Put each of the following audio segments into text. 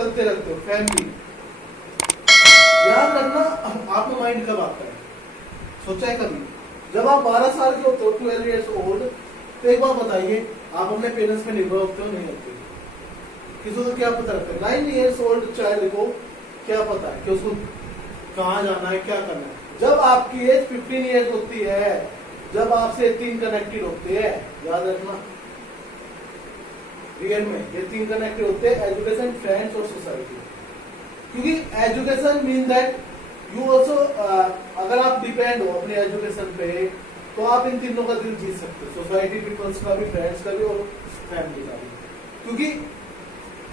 चलते रहते हो, फैमिली। याद रखना, आप में माइंड कब आता है, सोचा है कभी? जब आप 12 साल के होते हो, 12 ईयर्स ओल्ड, तो एक बार बताइए, आप अपने पेरेंट्स पे निर्भर होते हो नहीं होते? किसी को क्या पता रहता है? 9 ईयर्स ओल्ड चाइल्ड को क्या पता है कि उसको कहाँ जाना है, क्या करना है? जब आपकी एज 15 ईयर्स होती है, जब आपसे 3 कनेक्टेड होते हैं, याद रखना, रियल में ये 3 कनेक्टेड होते हैं, एजुकेशन, फ्रेंड्स और सोसाइटी। क्योंकि education mean that you also, अगर आप डिपेंड हो अपने एजुकेशन पे, तो आप इन तीनों का दिल जीत सकते हो, सोसाइटी पीपल्स का भी, फ्रेंड्स का भी और फैमिली का भी। क्योंकि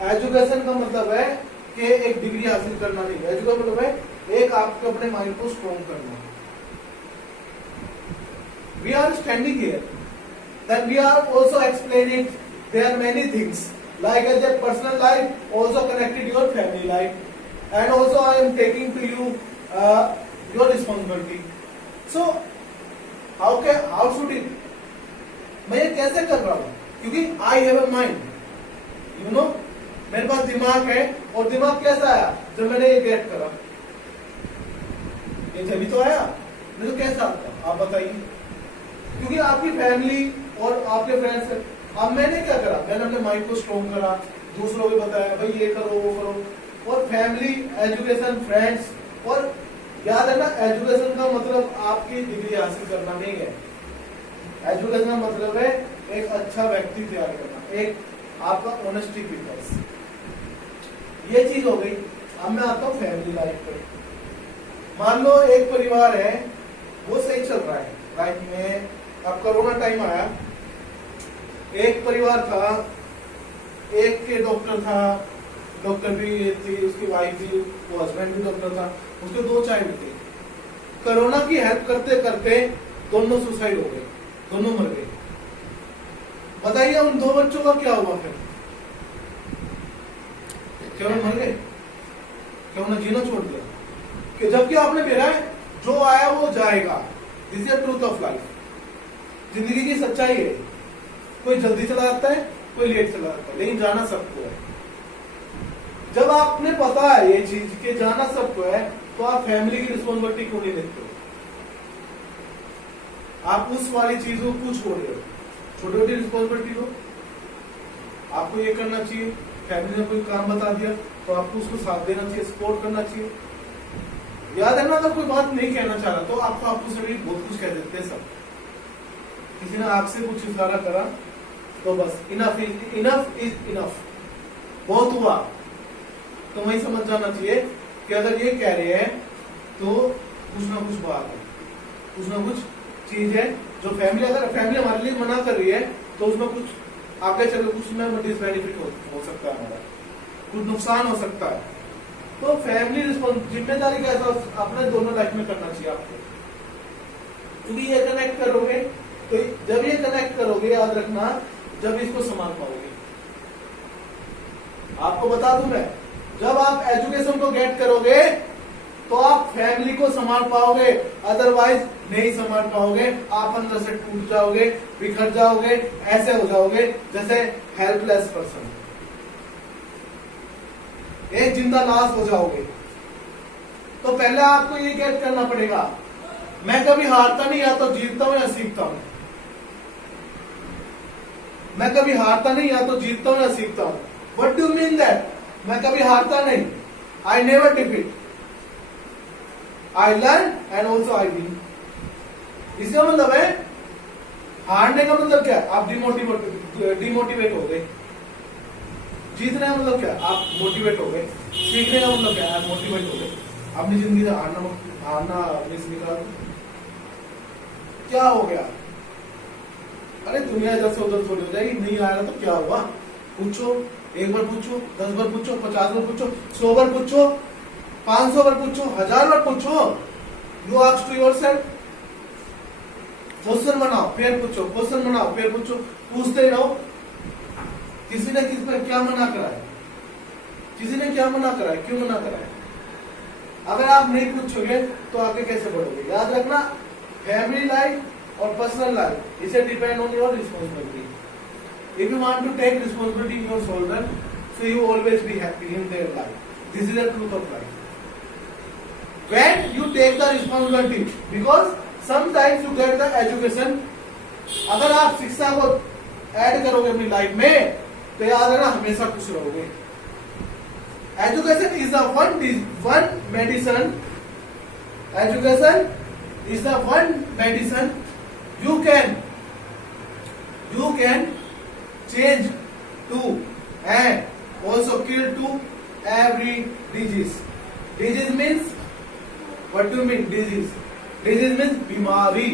एजुकेशन का मतलब है कि एक डिग्री हासिल करना नहीं, एजुकेशन मतलब है एक आपको अपने माइंड को स्ट्रॉन्ग करना। We are standing here, then we are also explaining there are many things like as a personal life also connected your family life, and also I am taking to you your responsibility. So how should it, मैं ये कैसे कर रहा हूँ? क्योंकि I have a mind, you know, मेरे पास दिमाग है, और दिमाग कैसा आया जब मैंने ये गेट करा? ये जब तो आया, नहीं तो कैसा आता, आप बताइए? क्योंकि आपकी फैमिली और आपके फ्रेंड्स, अब मैंने क्या करा, मैंने अपने माइंड को स्ट्रॉन्ग करा, दूसरों को बताया भाई ये करो वो करो, और फैमिली, एजुकेशन, फ्रेंड्स, और याद है ना, एजुकेशन का मतलब आपकी डिग्री हासिल करना नहीं है। एजुकेशन का मतलब है एक अच्छा व्यक्ति तैयार करना, एक आपका ऑनेस्टी पीपल्स, ये चीज हो गई। अब मैं आता हूँ फैमिली लाइफ पे। मान लो एक परिवार है, वो सही चल रहा है लाइफ में, अब कोरोना टाइम आया, एक परिवार था, एक के डॉक्टर था, डॉक्टर भी थी, उसकी वाइफ भी, वो हस्बैंड भी डॉक्टर था, उसके 2 चाइल्ड थे। कोरोना की हेल्प करते करते दोनों सुसाइड हो गए, दोनों मर गए। बताइए उन 2 बच्चों का क्या हुआ फिर? क्या मर गए? क्या उन्हें जीना छोड़ दिया? कि जबकि आपने मेरा है, जो आया वो जाएगा, this is the truth of life, जिंदगी की सच्चाई है। कोई जल्दी चला जाता है, कोई लेट चला जाता है, लेकिन जाना सबको है। जब आपने पता है ये चीज कि जाना सबको है, तो आप फैमिली की रिस्पॉन्सिबिलिटी क्यों नहीं लेते हो? आप उस वाली चीजों को छोड़ रहे हो, छोटी छोटी रिस्पॉन्सिबिलिटी लो। आपको ये करना चाहिए, फैमिली ने कोई काम बता दिया तो आपको उसको साथ देना चाहिए, सपोर्ट करना चाहिए। याद है ना, अगर कोई बात नहीं कहना चाह रहा तो आपको सभी बहुत कुछ कह देते हैं सब। किसी ने आपसे कुछ इशारा करा तो बस इनफ इज इनफ, बहुत हुआ। तो वही समझ जाना चाहिए कि अगर ये कह रहे हैं तो कुछ ना कुछ बात है, कुछ ना कुछ चीज है जो फैमिली, अगर फैमिली हमारे लिए मना कर रही है तो उसमें कुछ आगे चल कुछ में डिसबेनिफिट हो सकता है, हमारा कुछ नुकसान हो सकता है। तो फैमिली जिम्मेदारी का एहसास अपने दोनों लाइफ में करना चाहिए आपको। क्योंकि ये कनेक्ट करोगे, तो जब ये कनेक्ट करोगे, याद रखना, जब इसको संभाल पाओगे। आपको बता दूं मैं, जब आप एजुकेशन को गेट करोगे तो आप फैमिली को संभाल पाओगे, अदरवाइज नहीं संभाल पाओगे। आप अंदर से टूट जाओगे, बिखर जाओगे, ऐसे हो जाओगे जैसे हेल्पलेस पर्सन, एक जिंदा लाश हो जाओगे। तो पहले आपको ये गेट करना पड़ेगा, मैं कभी हारता नहीं, या तो जीतता हूं या सीखता हूं। मैं कभी हारता नहीं, या तो जीतता हूं या सीखता हूं। What do mean that? मैं कभी हारता नहीं, I never defeat, I learn and also I win. इसका मतलब है, हारने का मतलब क्या? आप डिमोटिवेट हो गए। जीतने का मतलब क्या? आप मोटिवेट हो गए। सीखने का मतलब क्या? आप मोटिवेट हो गए। अपनी जिंदगी से हारना मिस निकाल, क्या हो गया? अरे दुनिया इधर से उधर थोड़ी हो जाएगी। नहीं आ रहा तो क्या हुआ? पूछो, एक बार पूछो, 10 बार पूछो, 50 बार पूछो, 100 बार पूछो, 500 बार पूछो, 1000 बार पूछो। You ask to yourself, question बनाओ फिर पूछो, क्वेश्चन बनाओ फिर पूछो, पूछते रहो। किसी ने किस पर क्या मना करा है? किसी ने क्या मना करा है? क्यों मना करा है? अगर आप नहीं पूछोगे तो आगे कैसे बढ़ोगे? याद रखना, फैमिली लाइफ और पर्सनल लाइफ, इसे depend on your responsibility. If you want to take responsibility in your shoulder, so you always be happy in their life. This is the truth of life. When you take the responsibility, because sometimes you get the education. अगर आप शिक्षा को add करोगे अपनी life में तो याद है ना हमेशा खुश रहोगे. Education is the one medicine. Education is the one medicine you can change to and also cure to every disease. Disease means, what do you mean disease? Disease means बीमारी.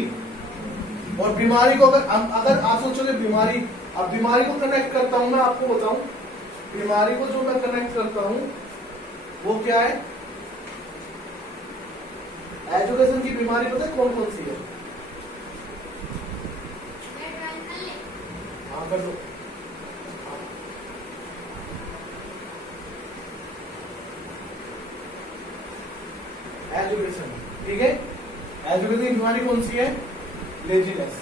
और बीमारी को अगर आप सोचोगे बीमारी, अब बीमारी को कनेक्ट करता हूं मैं आपको बताऊं, बीमारी को जो मैं कनेक्ट करता हूं वो क्या है? एजुकेशन की बीमारी पता है कौन कौन सी है? हाँ कर दो. एजुकेशन, ठीक है. एजुकेशन की बीमारी कौन सी है? लेजीनेस.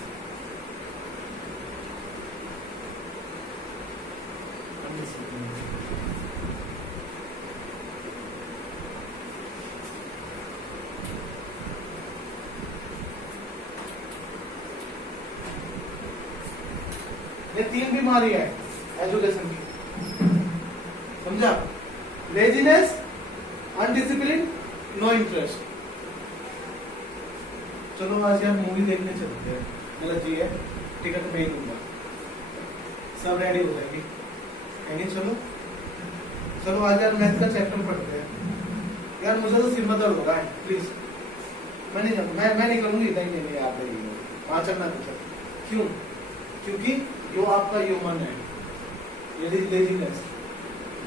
ये 3 बीमारी है एजुकेशन की, समझा? Laziness, undiscipline, no interest. चलो आज यार मूवी देखने चलते हैं. मतलब जी है, टिकट मैं ही दूंगा, सब रेडी हो जाएगी. कहेंगे चलो चलो आज यार मैथ का चैप्टर पढ़ते हैं. यार मुझे तो सिर में दर्द हो रहा है, प्लीज मैं नहीं करूंगी. नहीं याद है, वहां चलना कुछ. क्यों? क्योंकि जो आपका ह्यूमन है, ये लेजीनेस.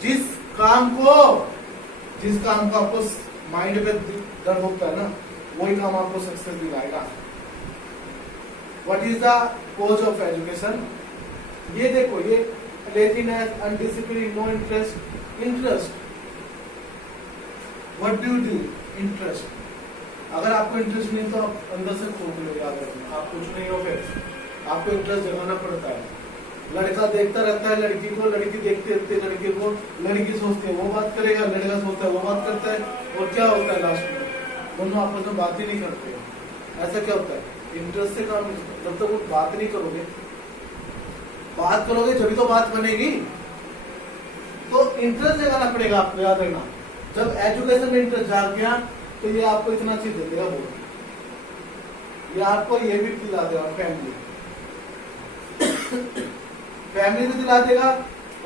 जिस काम को आपको माइंड पे दर्द होता है ना, वही काम आपको सक्सेस दिलाएगा. What is the cause of education? ये देखो, ये laziness, undiscipline, no interest. What do you do? Interest. अगर आपको इंटरेस्ट नहीं तो आप अंदर से खोखले हो. याद रखना, आप कुछ नहीं हो, फिर आपको इंटरेस्ट जगाना पड़ता है. लड़का देखता रहता है लड़की को, लड़की देखते रहते लड़के को, लड़की सोचती है वो बात करेगा, लड़का सोचता है वो बात करता है, और क्या होता है लास्ट में? दोनों आपस में बात ही नहीं करते. ऐसा क्या होता है? इंटरेस्ट से काम. जब तक वो बात नहीं करोगे, बात करोगे जब तो बात बनेगी. तो इंटरेस्ट जगाना पड़ेगा आपको, याद रखना. जब एजुकेशन में इंटरेस्ट जाग गया तो ये आपको इतना चीज दे देगा. वो ये आपको ये भी दिला देगा, फैमिली भी दिला देगा.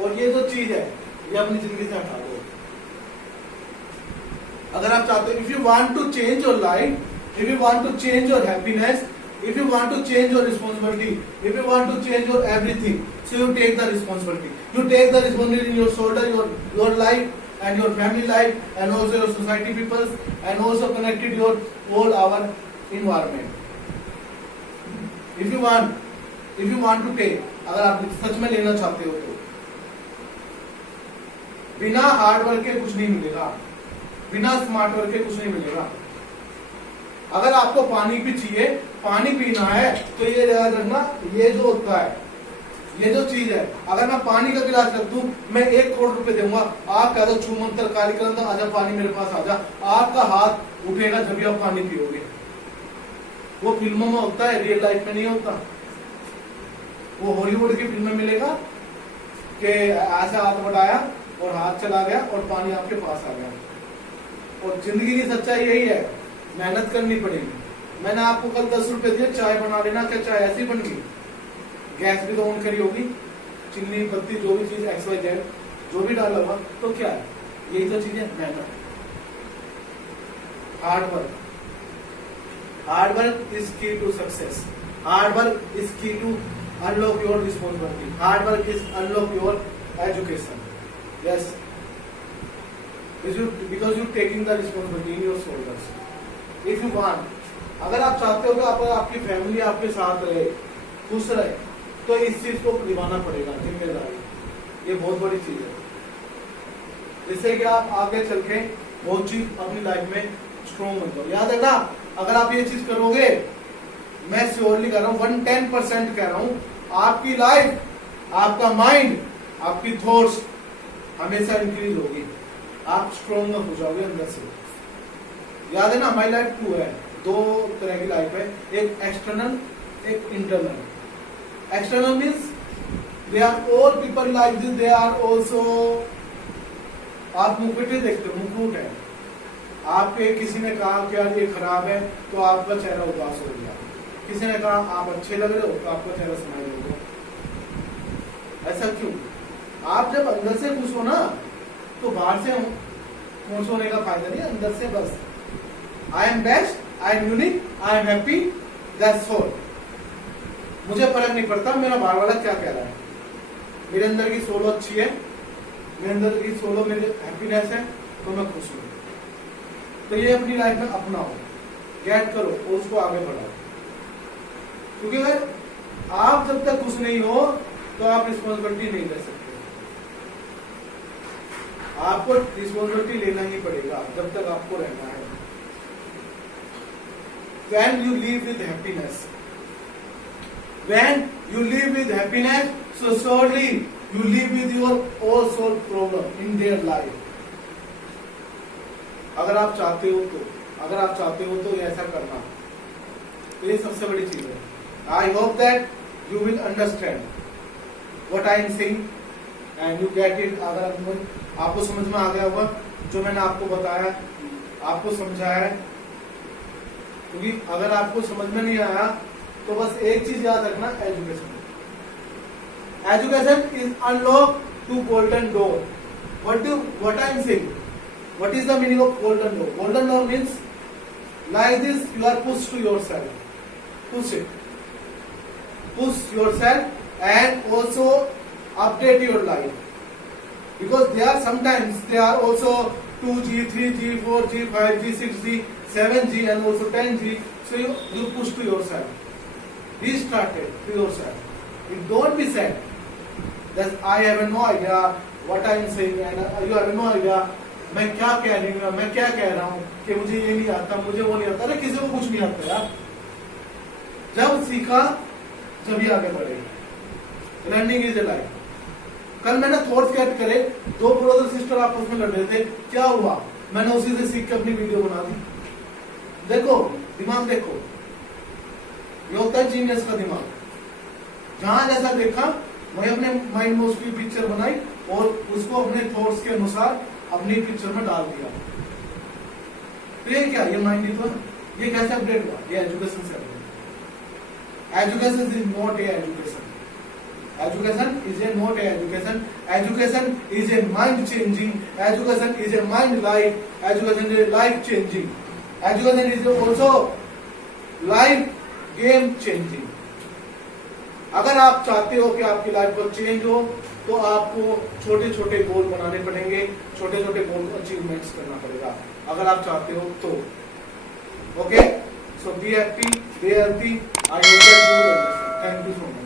और ये जो चीज है ये अपनी जिंदगी से हटा दो. अगर आप चाहते हो, if you want to change your life, if you want to change your happiness, if you want to change your responsibility, if you want to change your everything, so you take the responsibility. You take the responsibility in your shoulder, your life and your family life, and also your society peoples, and also connected your whole our environment. If you want to take, अगर आप सच में लेना चाहते हो तो बिना hard work के कुछ नहीं मिलेगा, बिना स्मार्ट वर्क के कुछ नहीं मिलेगा. अगर आपको पानी भी चाहिए, पानी पीना है, तो ये याद रखना, ये जो होता है, ये जो चीज है, अगर मैं पानी का गिलास रख दूं, मैं 1 करोड़ रुपए दूंगा, आप कह दो छू मंतर कार्यक्रम, आजा पानी मेरे पास आजा, आपका हाथ उठेगा जब भी आप पानी पियोगे. वो फिल्मों में होता है, रियल लाइफ में नहीं होता. वो हॉलीवुड की फिल्म में मिलेगा कि ऐसा हाथ बढ़ाया और हाथ चला गया और पानी आपके पास आ गया. और जिंदगी की सच्चाई यही है, मेहनत करनी पड़ेगी. मैंने आपको कल 10 रुपए दिए, चाय बना लेना. क्या चाय ऐसी बन गई? गैस भी तो ऑन करी होगी, चीनी पत्ती जो भी चीज XYZ जो भी डाला हुआ, तो क्या है? यही तो चीज है, मेहनत, hard work. Hard work is key to success. Hard work is key to unlock your responsibility. Hard work is unlock your education. Yes, because you taking the responsibility in your shoulders. If you want, अगर आप चाहते हो कि आपकी family आपके साथ रहे, खुश रहे, तो इस चीज को निभाना पड़ेगा, जिम्मेदारी. ये बहुत बड़ी चीज है, जिससे कि आप आगे चल के बहुत चीज अपनी लाइफ में स्ट्रॉन्ग बन जाओ. याद है ना, अगर आप ये चीज करोगे, मैं श्योरली कह रहा हूँ, 110% कह रहा हूँ, आपकी लाइफ, आपका माइंड, आपकी थॉट्स हमेशा इंक्रीज होगी, आप स्ट्रॉन्ग हो जाओगे अंदर से। याद है ना, हमारी लाइफ टू है, दो तरह की लाइफ है, एक एक्सटर्नल एक internal. External means they are all people like this, they are also, आप मुकुट देखते हो, मुकुट है आपके, किसी ने कहा कि यार ये खराब है तो आपका चेहरा उदास हो गया, किसी ने कहा आप अच्छे लग रहे हो तो आपका चेहरा स्माइल हो गया। ऐसा क्यों? आप जब अंदर से खुश हो ना तो बाहर से खुश होने का फायदा नहीं, अंदर से बस I am best, I am unique, I am happy, that's all. मुझे फर्क नहीं पड़ता मेरा बाहर वाला क्या कह रहा है, मेरे अंदर की सोलो अच्छी है, मेरे अंदर की सोलो मेरी हैप्पीनेस है तो मैं खुश हूं। तो ये अपनी लाइफ में अपनाओ, गेट करो और उसको आगे बढ़ाओ। क्योंकि अगर आप जब तक खुश नहीं हो तो आप रिस्पॉन्सिबिलिटी नहीं ले सकते, आपको रिस्पॉन्सिबिलिटी लेना ही पड़ेगा जब तक आपको रहना है। When you live with happiness, when you live with happiness, so surely you live with your all soul problem in their life. अगर आप चाहते हो तो ये ऐसा करना, तो ये सबसे बड़ी चीज है। I hope that you will understand what I am saying and you get it. अगर आपको समझ में आ गया होगा जो मैंने आपको बताया, आपको समझाया है, क्योंकि अगर आपको समझ में नहीं आया तो बस एक चीज याद रखना, education. Education is unlock two golden door. What I am saying, what is the meaning of golden door? Golden door means like this, you are pushed to yourself, push yourself and also update your life, because there are sometimes there are also 2G, 3G, 4G, 5G, 6G, 7G and also 10G, so you push to yourself, restart it to yourself. You don't be sad that I have no idea what I am saying and you have no idea मैं क्या कह रही हूँ, मैं क्या कह रहा हूँ कि मुझे ये नहीं आता, मुझे वो नहीं आता। अरे किसी को कुछ नहीं आता यार, जब सीखा जब ही आगे बढ़ेगा। Learning is a life. कल मैंने थॉट्स कैट करे, दो ब्रदर सिस्टर आपस में लड़ रहे थे, क्या हुआ, मैंने उसी से सीख के अपनी वीडियो बना दी। देखो दिमाग, देखो ये होता है जीनियस का दिमाग। जहां जैसा देखा वही अपने माइंड में उसकी पिक्चर बनाई और उसको अपने थॉट्स के अनुसार अपनी पिक्चर में डाल दिया। तो ये क्या, ये माइंड ही तो है। ये कैसे अपडेट हुआ? ये एजुकेशन से update. Education is not a education, education is a not a education, education is a mind changing, education is a mind life, education is a life changing, education is also life game changing. अगर आप चाहते हो कि आपकी life को change हो तो आपको छोटे छोटे गोल बनाने पड़ेंगे, छोटे छोटे गोल अचीवमेंट्स करना पड़ेगा अगर आप चाहते हो तो। Okay, so be happy, be healthy. I hope that you will understand. Thank you so much.